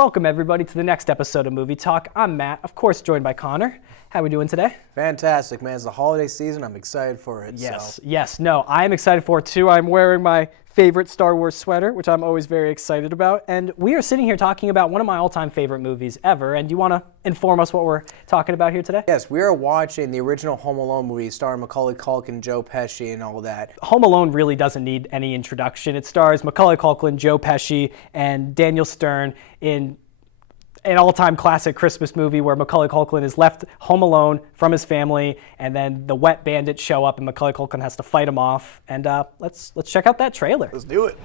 Welcome everybody to the next episode of Movie Talk. I'm Matt, of course joined by Connor. How are we doing today? Fantastic, man. It's the holiday season. I'm excited for it. Yes. I'm excited for it too. I'm wearing my favorite Star Wars sweater, which I'm always very excited about. And we are sitting here talking about one of my all-time favorite movies ever. And do you want to inform us what we're talking about here today? Yes, we are watching the original Home Alone movie starring Macaulay Culkin, Joe Pesci, and all that. Home Alone really doesn't need any introduction. It stars Macaulay Culkin, Joe Pesci, and Daniel Stern in an all-time classic Christmas movie where Macaulay Culkin is left home alone from his family, and then the wet bandits show up and Macaulay Culkin has to fight them off. And let's check out that trailer. Let's do it.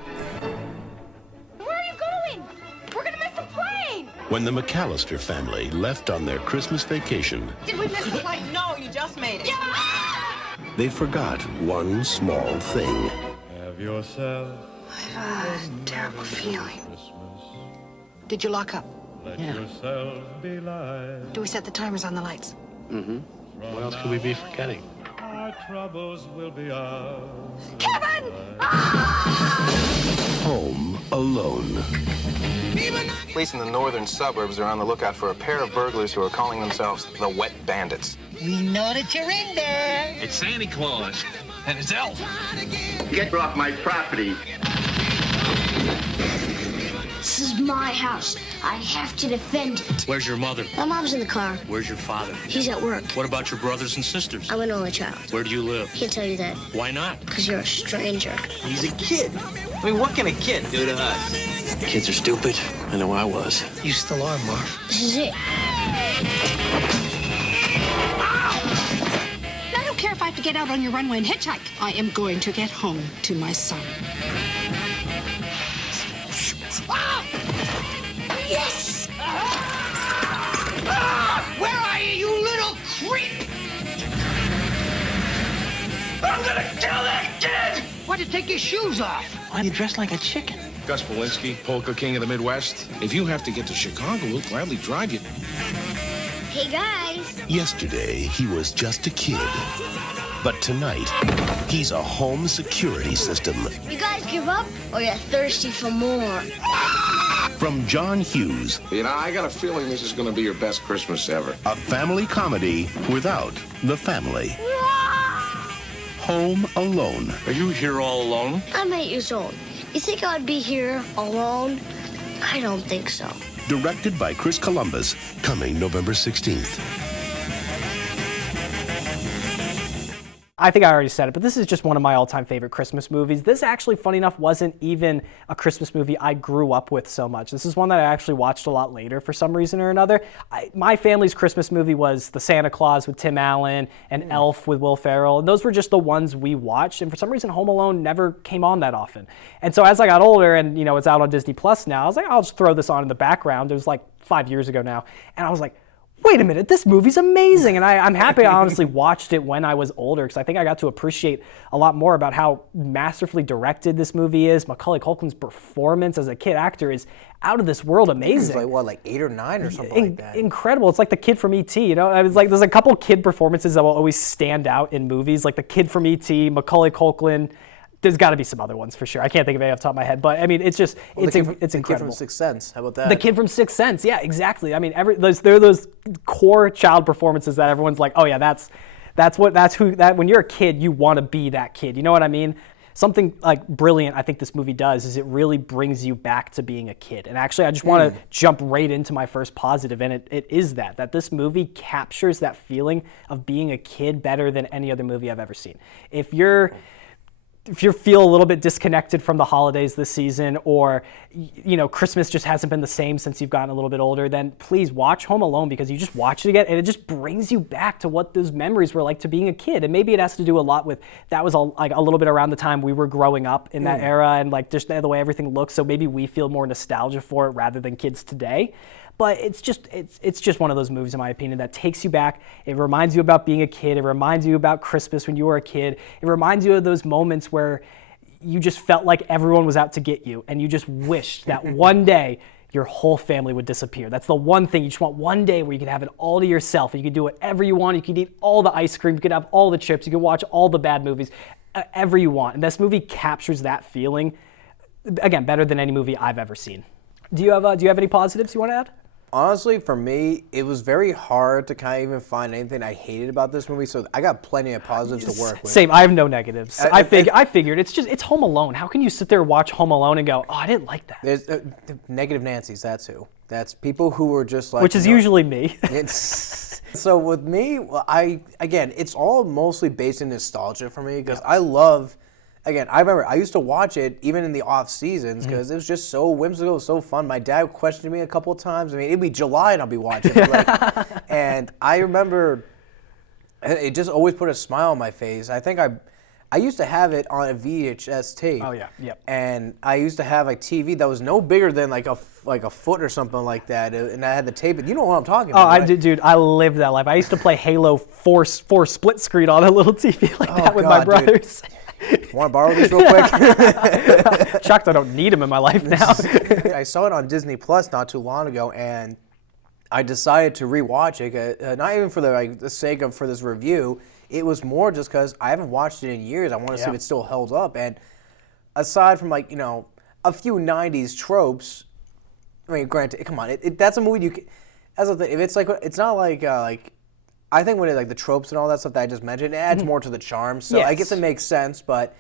Where are you going? We're gonna miss the plane! When the McAllister family left on their Christmas vacation, Did we miss the plane? No, you just made it. Yeah! they forgot one small thing. Have yourself I've a terrible feeling. Did you lock up? let yourself be light. Do we set the timers on the lights? What else could we be forgetting? Our troubles will be ours. Kevin! Home Alone. Police in the northern suburbs are on the lookout for a pair of burglars who are calling themselves the Wet Bandits. We know that you're in there. It's Santa Claus and his elf. Get off my property. This is my house. I have to defend it. Where's your mother? My mom's in the car. Where's your father? He's at work. What about your brothers and sisters? I'm an only child. Where do you live? Can't tell you that. Why not? Because you're a stranger. He's a kid. I mean, what can a kid do to us? Kids are stupid. I know I was. You still are, Marv. This is it. I don't care if I have to get out on your runway and hitchhike. I am going to get home to my son. Yes! Where are you, you little creep? I'm gonna kill that kid! Why'd you take your shoes off? Why do you dress like a chicken? Gus Polinski, polka king of the Midwest. If you have to get to Chicago, we'll gladly drive you. Hey, guys. Yesterday, he was just a kid. But tonight, he's a home security system. You guys give up or you're thirsty for more? From John Hughes, You know, I got a feeling this is going to be your best Christmas ever. a family comedy without the family. Home Alone. Are you here all alone? I'm 8 years old. You think I'd be here alone? I don't think so. Directed by Chris Columbus, coming November 16th. I think I already said it, but this is just one of my all-time favorite Christmas movies. This actually, funny enough, wasn't even a Christmas movie I grew up with so much. This is one that I actually watched a lot later for some reason or another. My family's Christmas movie was The Santa Claus with Tim Allen and Elf with Will Ferrell, and those were just the ones we watched, and for some reason Home Alone never came on that often. And so as I got older and, it's out on Disney Plus now, I was like, I'll just throw this on in the background. It was like 5 years ago now, and I was like, wait a minute, this movie's amazing. And I'm happy I honestly watched it when I was older because I think I got to appreciate a lot more about how masterfully directed this movie is. Macaulay Culkin's performance as a kid actor is out of this world amazing. He was like 8 or 9 or something like that. Incredible. It's like the kid from E.T., I was like, there's a couple kid performances that will always stand out in movies, like the kid from E.T., Macaulay Culkin. There's got to be some other ones for sure. I can't think of any off the top of my head, but I mean, it's just, it's incredible. The kid from Sixth Sense, how about that? The kid from Sixth Sense, yeah, exactly. I mean, there are those core child performances that everyone's like, oh yeah, when you're a kid, you want to be that kid. You know what I mean? Something like brilliant I think this movie does is it really brings you back to being a kid. And actually, I just want to jump right into my first positive, and it is that this movie captures that feeling of being a kid better than any other movie I've ever seen. If you feel a little bit disconnected from the holidays this season, or Christmas just hasn't been the same since you've gotten a little bit older, then please watch Home Alone, because you just watch it again and it just brings you back to what those memories were like to being a kid. And maybe it has to do a lot with that was a little bit around the time we were growing up in that era, and like just the way everything looks. So maybe we feel more nostalgia for it rather than kids today. But it's just one of those movies, in my opinion, that takes you back. It reminds you about being a kid. It reminds you about Christmas when you were a kid. It reminds you of those moments where you just felt like everyone was out to get you, and you just wished that one day your whole family would disappear. That's the one thing. You just want one day where you could have it all to yourself, and you could do whatever you want. You could eat all the ice cream. You could have all the chips. You could watch all the bad movies, whatever you want. And this movie captures that feeling, again, better than any movie I've ever seen. Do you have any positives you want to add? Honestly, for me, it was very hard to kind of even find anything I hated about this movie, so I got plenty of positives to work with. Same. I have no negatives. I figured it's Home Alone. How can you sit there and watch Home Alone and go, oh, I didn't like that? There's negative Nancy's. That's who. That's people who were just like. Which is usually me. So with me, it's all mostly based in nostalgia for me because I love. Again, I remember I used to watch it even in the off seasons because it was just so whimsical, so fun. My dad questioned me a couple of times. I mean, it'd be July and I'll be watching it. And I remember it just always put a smile on my face. I think I used to have it on a VHS tape. Oh yeah, yep. And I used to have a TV that was no bigger than like a foot or something like that, and I had the tape. You know what I'm talking about? Oh, right? Dude, I lived that life. I used to play Halo 4 split screen on a little TV like that with my brothers. Want to borrow these real quick? Shocked I don't need them in my life now. I saw it on Disney Plus not too long ago, and I decided to rewatch it. Not even for the sake of for this review. It was more just because I haven't watched it in years. I want to see if it still held up. And aside from a few '90s tropes, I mean, granted, come on, that's a movie you can. That's the thing. If it's it's not like. I think when the tropes and all that stuff that I just mentioned, it adds more to the charm. So I guess it makes sense, but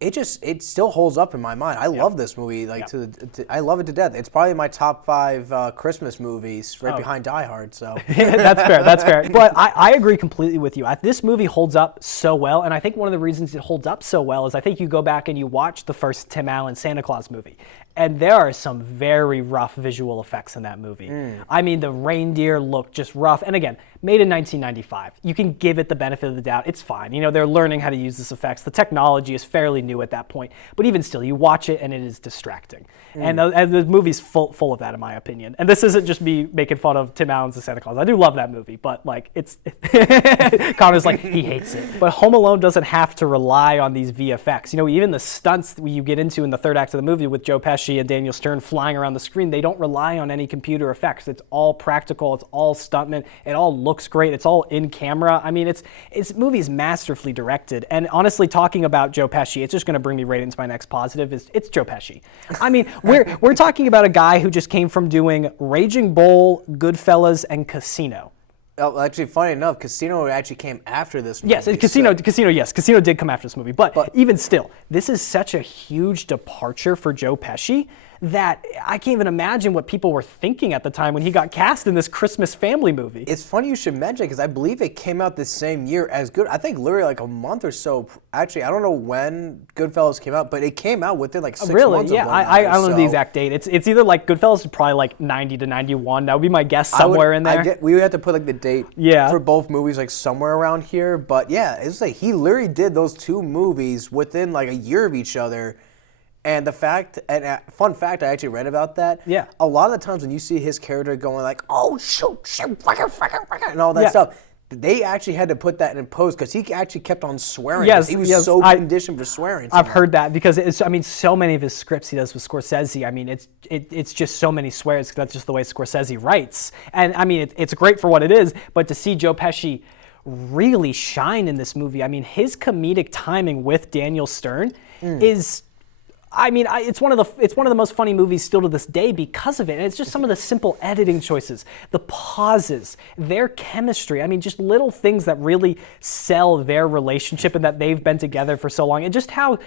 it still holds up in my mind. I love this movie. I love it to death. It's probably my top 5 Christmas movies, right behind Die Hard. So That's fair. But I agree completely with you. This movie holds up so well, and I think one of the reasons it holds up so well is I think you go back and you watch the first Tim Allen Santa Claus movie. And there are some very rough visual effects in that movie. I mean, the reindeer look just rough. And again, made in 1995. You can give it the benefit of the doubt. It's fine. They're learning how to use this effects. The technology is fairly new at that point. But even still, you watch it and it is distracting. And the movie's full of that, in my opinion. And this isn't just me making fun of Tim Allen's The Santa Claus. I do love that movie, but it's Connor's like, he hates it. But Home Alone doesn't have to rely on these VFX. Even the stunts that you get into in the third act of the movie with Joe Pesci and Daniel Stern flying around the screen, they don't rely on any computer effects. It's all practical. It's all stuntmen. It all looks great. It's all in camera. I mean, it's movie's masterfully directed. And honestly, talking about Joe Pesci, it's just going to bring me right into my next positive. It's Joe Pesci. I mean, we're talking about a guy who just came from doing Raging Bull, Goodfellas, and Casino. Well, actually, funny enough, Casino actually came after this movie. Yes, Casino did come after this movie. But even still, this is such a huge departure for Joe Pesci that I can't even imagine what people were thinking at the time when he got cast in this Christmas family movie. It's funny you should mention because I believe it came out the same year as I think literally like a month or so. Actually, I don't know when Goodfellas came out, but it came out within like 6 months. Yeah, I don't know the exact date. It's either like Goodfellas is probably like 90 to 91. That would be my guess, somewhere in there. We would have to put like the date for both movies like somewhere around here. But yeah, it's like he literally did those 2 movies within like a year of each other. And fun fact, I actually read about that. Yeah. A lot of the times when you see his character going like, oh, shoot, and all that stuff, they actually had to put that in post because he actually kept on swearing. Yes, he was so conditioned for swearing. I've heard that because so many of his scripts he does with Scorsese. I mean, it's just so many swears. That's just the way Scorsese writes. And I mean, it's great for what it is, but to see Joe Pesci really shine in this movie, I mean, his comedic timing with Daniel Stern is. I mean, it's one of the most funny movies still to this day because of it. And it's just some of the simple editing choices, the pauses, their chemistry. I mean, just little things that really sell their relationship and that they've been together for so long. And just how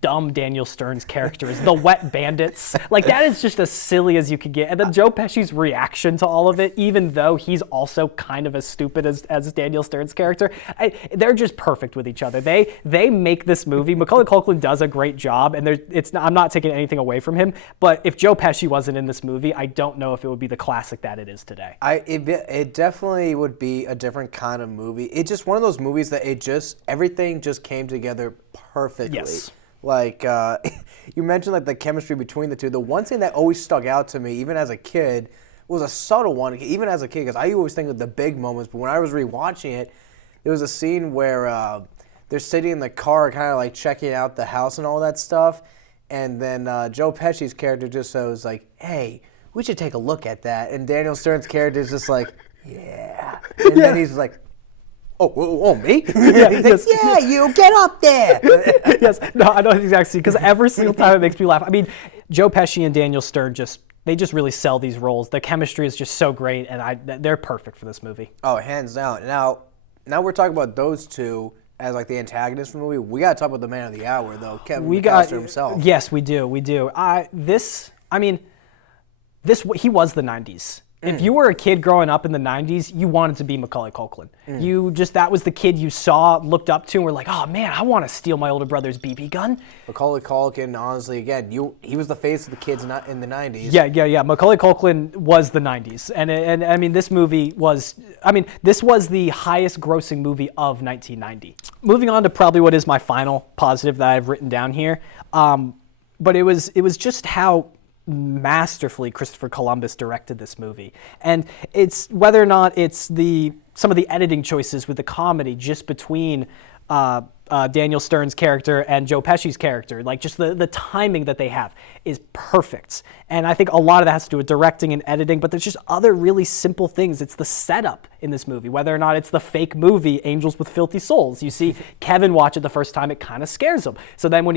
dumb Daniel Stern's character is. The wet bandits. Like, that is just as silly as you could get. And then Joe Pesci's reaction to all of it, even though he's also kind of as stupid as Daniel Stern's character, they're just perfect with each other. They make this movie. Macaulay Culkin does a great job, and I'm not taking anything away from him, but if Joe Pesci wasn't in this movie, I don't know if it would be the classic that it is today. It definitely would be a different kind of movie. It's just one of those movies that everything just came together perfectly. Yes. Like, you mentioned like the chemistry between the two. The one thing that always stuck out to me, even as a kid, was a subtle one, even as a kid, because I always think of the big moments, but when I was rewatching it, there was a scene where they're sitting in the car kind of like checking out the house and all that stuff, and then Joe Pesci's character just was like, hey, we should take a look at that, and Daniel Stern's character is just like, yeah, and then he's like, Oh, me? Yeah, he's like, yeah, you get up there. Yes, no, I know exactly, because every single time it makes me laugh. I mean, Joe Pesci and Daniel Stern just they just really sell these roles. The chemistry is just so great, and they're perfect for this movie. Oh, hands down. Now we're talking about those two as like the antagonists from the movie. We got to talk about the man of the hour, though, Kevin McAllister himself. Yes, we do. He was the 90s. If you were a kid growing up in the 90s, you wanted to be Macaulay Culkin. That was the kid you saw, looked up to, and were like, oh man, I want to steal my older brother's BB gun. Macaulay Culkin, honestly, again, he was the face of the kids in the 90s. Yeah. Macaulay Culkin was the 90s. And I mean, this movie was, this was the highest grossing movie of 1990. Moving on to probably what is my final positive that I've written down here. But it was just how masterfully Christopher Columbus directed this movie. And it's whether or not it's some of the editing choices with the comedy just between Daniel Stern's character and Joe Pesci's character, like just the timing that they have is perfect. And I think a lot of that has to do with directing and editing, but there's just other really simple things. It's the setup in this movie, whether or not it's the fake movie Angels with Filthy Souls. You see Kevin watch it the first time, it kind of scares him. So then when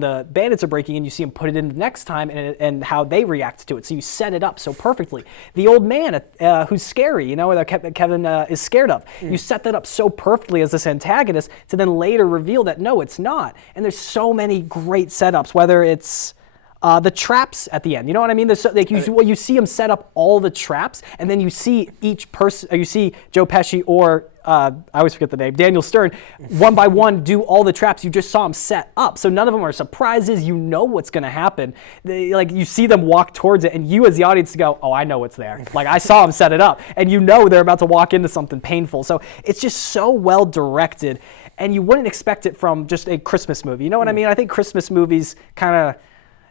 the bandits are breaking in, you see him put it in the next time and how they react to it. So you set it up so perfectly. The old man who's scary, that Kevin is scared of. You set that up so perfectly as this antagonist to then later reveal that no, it's not. And there's so many great setups, whether it's the traps at the end. You know what I mean? There's you see him set up all the traps, and then you see each person, you see Joe Pesci or I always forget the name, Daniel Stern, one by one do all the traps you just saw him set up. So none of them are surprises. You know what's going to happen. You see them walk towards it, and you as the audience go, oh, I know what's there. Like, I saw him set it up. And you know they're about to walk into something painful. So it's just so well directed, and you wouldn't expect it from just a Christmas movie. You know what I mean? I think Christmas movies kind of,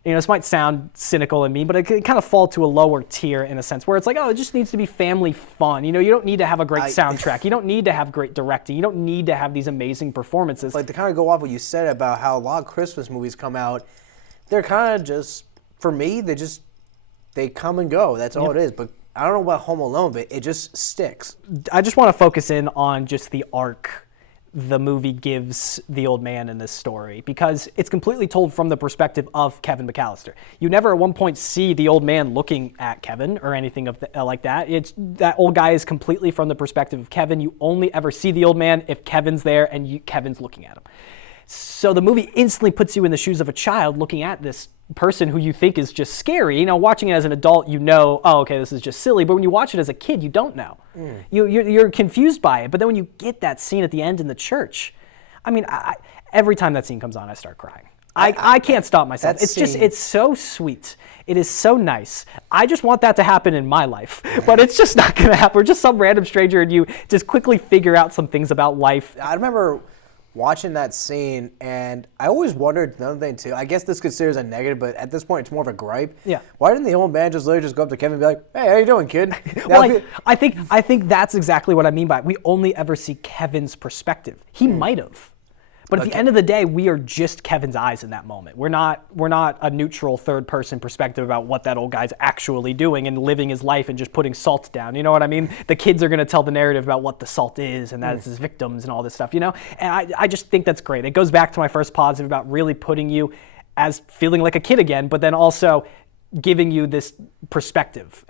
this might sound cynical and mean, but it can kind of fall to a lower tier in a sense where it's like, oh, it just needs to be family fun. You don't need to have a great soundtrack. You don't need to have great directing. You don't need to have these amazing performances. Like, to kind of go off what you said about how a lot of Christmas movies come out, they're kind of just, for me, they come and go. That's all it is. But I don't know about Home Alone, but it just sticks. I just want to focus in on just the arc the movie gives the old man in this story, because it's completely told from the perspective of Kevin McAllister. You never at one point see the old man looking at Kevin or anything like that. It's that old guy is completely from the perspective of Kevin. You only ever see the old man if Kevin's there and Kevin's looking at him. So the movie instantly puts you in the shoes of a child looking at this person who you think is just scary. Watching it as an adult, oh, okay, this is just silly. But when you watch it as a kid, you don't know. You're confused by it. But then when you get that scene at the end in the church, every time that scene comes on, I start crying. I can't stop myself. It's so sweet. It is so nice. I just want that to happen in my life, but it's just not going to happen. We're just some random stranger and you just quickly figure out some things about life. I remember watching that scene, and I always wondered another thing too. I guess this considers a negative, but at this point, it's more of a gripe. Yeah. Why didn't the old man just literally just go up to Kevin and be like, "Hey, how you doing, kid?" Well, I think that's exactly what I mean by it. We only ever see Kevin's perspective. He might have. But at the end of the day, we are just Kevin's eyes in that moment. We're not a neutral third-person perspective about what that old guy's actually doing and living his life and just putting salt down. You know what I mean? The kids are going to tell the narrative about what the salt is and that it's his victims and all this stuff, And I just think that's great. It goes back to my first positive about really putting you as feeling like a kid again, but then also giving you this perspective.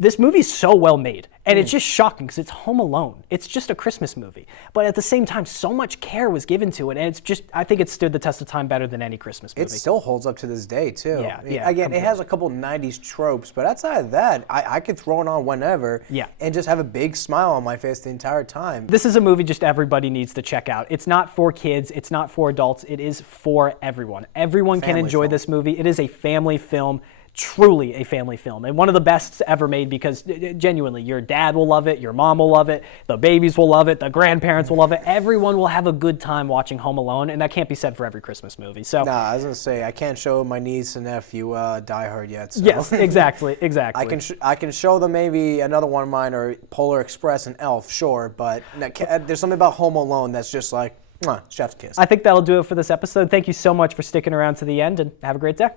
This movie's so well made, and it's just shocking because it's Home Alone. It's just a Christmas movie, but at the same time, so much care was given to it, and I think it stood the test of time better than any Christmas movie. It still holds up to this day too. Yeah. Again, completely. It has a couple 90s tropes, but outside of that, I could throw it on whenever and just have a big smile on my face the entire time. This is a movie just everybody needs to check out. It's not for kids. It's not for adults. It is for everyone. Everyone can enjoy this movie. It is a family film. Truly a family film, and one of the best ever made, because genuinely your dad will love it, your mom will love it, the babies will love it, the grandparents will love it. Everyone will have a good time watching Home Alone, and that can't be said for every Christmas movie. So I was gonna say, I can't show my niece and nephew Die Hard yet. So. Yes, exactly. I can show them maybe another one of mine, or Polar Express and Elf, sure, but there's something about Home Alone that's just like, chef's kiss. I think that'll do it for this episode. Thank you so much for sticking around to the end, and have a great day.